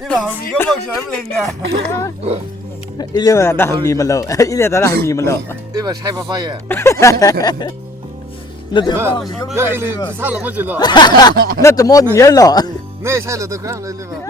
นี่แบบมีก็บอกฉันเลยไง อีเลียดได้มีมันแล้วอีเลียดได้มีมันแล้ว นี่แบบใช่ป่ะไฟอ่ะ นั่นจะ เฮ้ยนี่จะซ่าหรือไม่จุดหรอ นั่นจะมดเยอะเหรอ ไม่ใช่เลยตัวเครื่องเลยเลยแบบ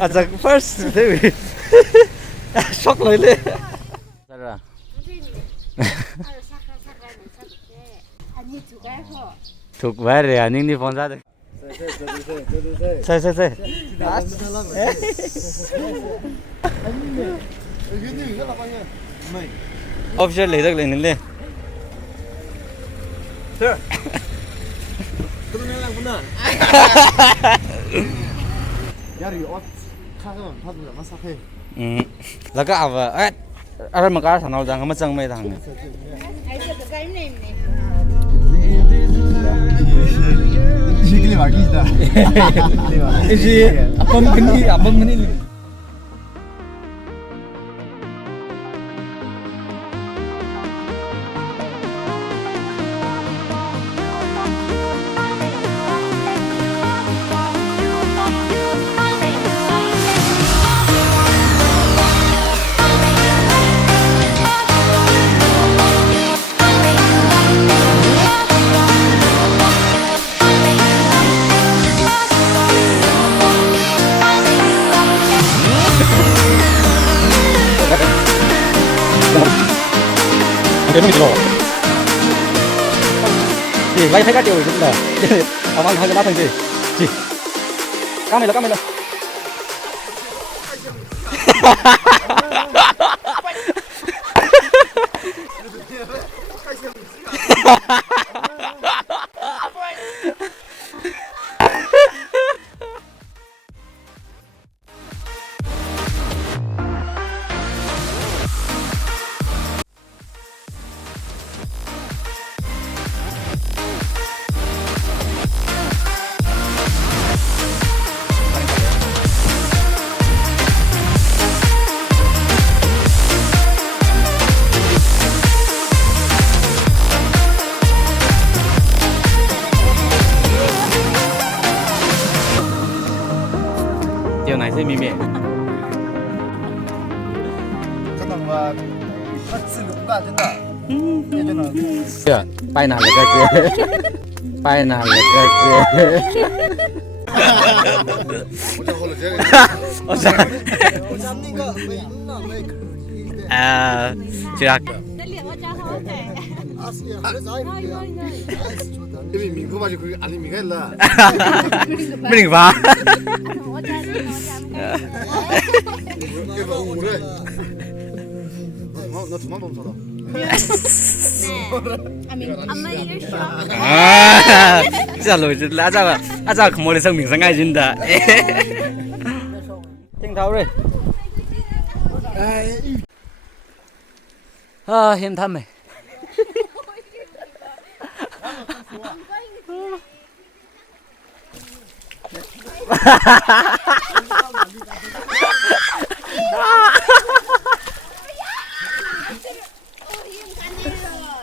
อาจจะ first ช็อกเลยเลยถูกแว่เลยอ่ะนิ่งนี่ฟอนซ่าเลยใช่ใช่ใช่ออฟเชียลเลยสักเลยนึงเลยเฮ้ยก็ต้องนั่งหลังคนนั้นยาริโอข้าก็พัดแบบมาสักเพแล้วก็เอาอะไรมันก็ทำเอาจังก็มาจังไม่ทางเนี่ย시길이 막히다. 이제 앞번 근이. 대명이 들어. 지, 라이 패가 뛰고 있습니다. 아만 하게 나타지. 지. 까밀라 까밀라. điều này sẽ mì mì. cái thằng mà bắt xử cũng cả thế nào? Chưa, bay nào là cái kia. Bay nào là cái kia. À, chưa. mình không bao giờ cứ ăn mình hết là mình vào cái vào ngủ đây nó thủng bông sao 진짜 로즈 아자 그모레 성민 상가진다 땡타오래 아 힘탐매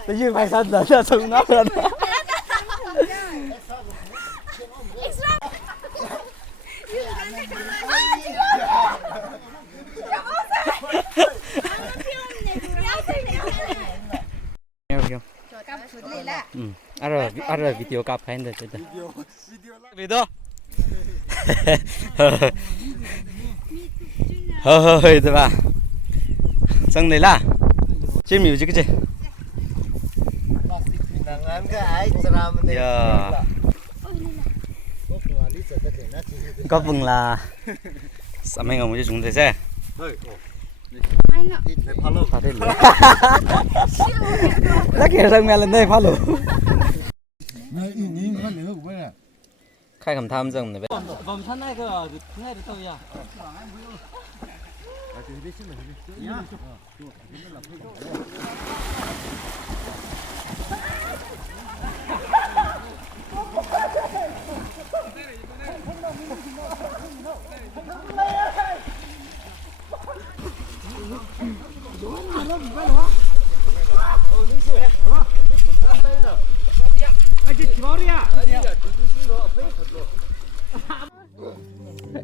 tự nhiên phải xanh là sưng nó lên ada video cap kain deh video itu pak Sang này là trên miu chứ cái gì có vừng là sao mấy ông chứ chúng thấy xe đã kể rằng mẹ lần đây phá lũ khai cầm tham rằng này vòng thân này cơ nghe được tôi à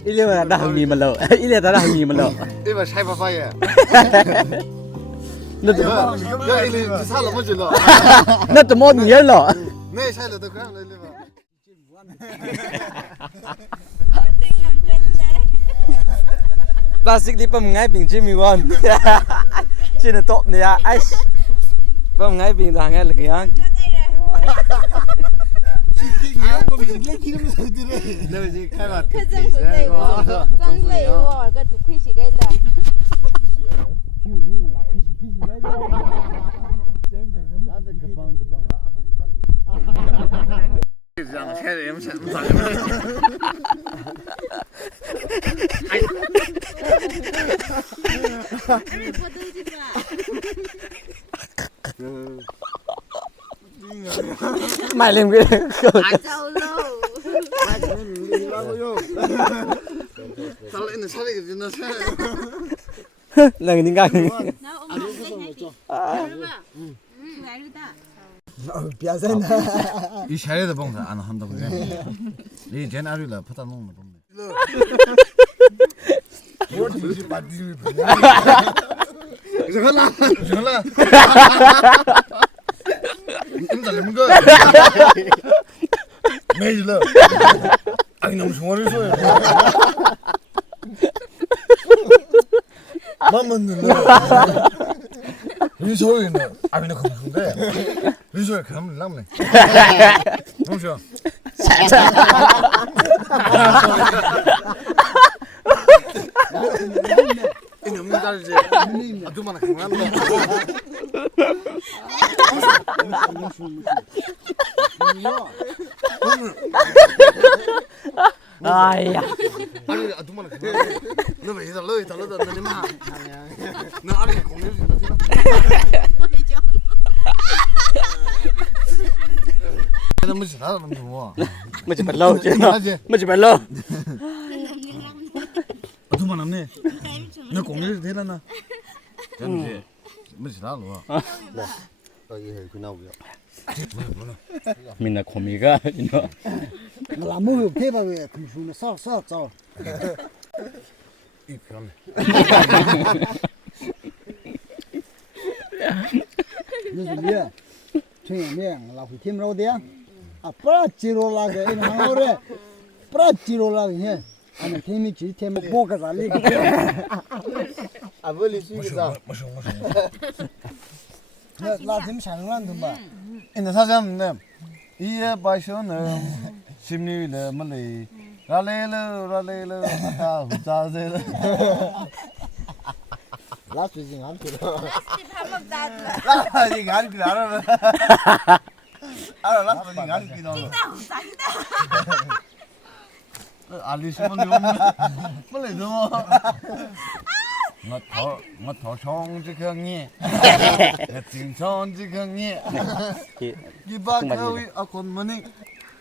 Ile mà đã hàng mì mà lộ, ile đã hàng mì mà lộ. Ile mà sai phải vậy. Nó tụi ile sai là mất chuyện rồi. nó tụi môn nhiều lộ. Này sai là tôi không lấy ile mà. Plastic đi bấm ngay bình chim mì ngon. Trên là top này à, ai. Bấm ngay bình là ngay là cái ăn. Nơi gì khai mặt 그 정도 되고 정도요. 그 두퀴시가 있다. rằng xe này em sẽ mày lên cái sao lại nó sao lại cái nó sẽ là cái gì 이 샤레도 봉사 안 한다고 그래. 이 제나리라 퍼다 놓는 거 보면. 뭐 정신 맞지? 저거라. 저거라. 인자 내는 거. 매일로. 아니 너무 좋아를 써요. 맘만 넣어. 이 소리는 아비는 그런데 이 소리 그럼 남네. 너무 좋아. 이 없는 달지. 아두만아 강한다. 아야 아니 아두만아 강한다. 너왜 이달러 이달러다 너네 마. 너 아니 공유지 너. nó mới chỉ nói là đúng mới chỉ bật lâu chứ mới chỉ bật lâu thu mà nằm nè nó cũng như thế này nè mới chỉ nói luôn mình là của mình cả nó làm mưu thế mà về cũng xuống nó sao sao sao ít lắm như gì vậy chuyện miệng là phải thêm rau đĩa à bớt chiro là cái em hàng rồi bớt chiro là cái nhé anh thêm mi chỉ thêm một bộ cái gì à với lý suy cái sao là thêm sáng lắm thôi mà 근데 사장님 이에 봐서는 심리를 멀리 라레르 다 후자세를 là chuyện gì anh chưa 라지 가리기 알아 알아 라지 가리기 너 알리시면 되면 빨리 너 ngọt thỏ son chứ không nhỉ tình son chứ không nhỉ đi ba khơi ở con mình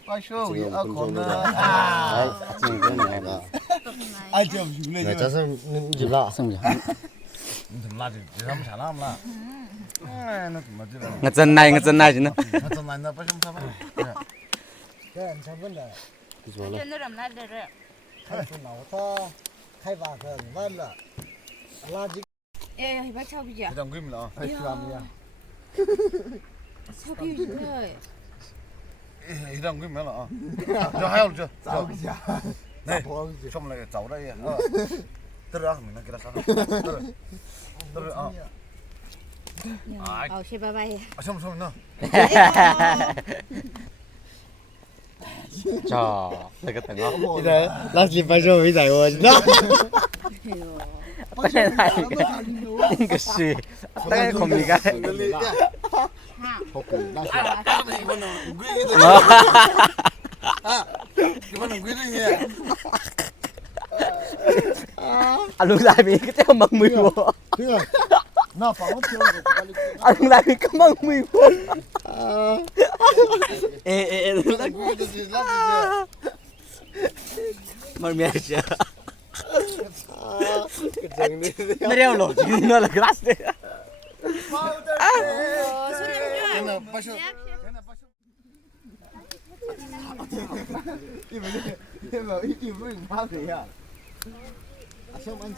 ba show ở con ai chồng chụp lên cho xem chụp lại xong rồi thằng la thì làm chả làm la nó mà chứ ngặt chân này chứ nó nó phải không sao cái anh xem vấn đề 저는 람나 되래. khai số nào to khai vào cái vấn là là gì 예, 이거 차비야. cái đồng kim là phải làm gì 차비 그래. cái đồng kim là cho hai chưa sao cái gì này xong lại cháu đây từ đó mình nó kia sao từ 哦，去拜拜。 아, 잠깐만, 나. 자, 되겠다 거. 이래, 나 집에 좀 이제 오자. 이거 씨. 땅에 겁니까? 이거는 귀리야. Anh lại bị cái téo măng mì vô. 나 방어 태워. Anh lại bị cái măng mì vô. Ê, măng mì chưa? Nó đeo lỗ chứ nó là glass đấy. 쟤는 빠셔. 이분 마그야. 아, 셔만.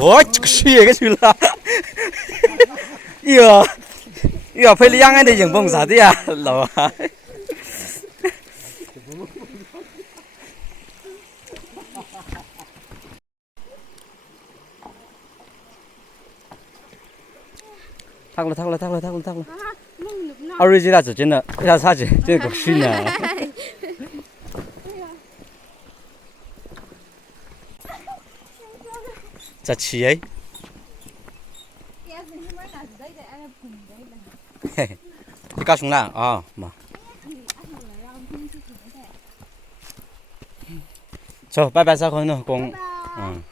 Ôi, xì cái gì là. I거 phải liang cái này dừng bông sao thế à? Lẩu. thắc了。Original 是真的，要啥子？这个是呢。咋吃哎？嘿，你搞熊了啊嘛？走，拜拜，小朋友公，嗯。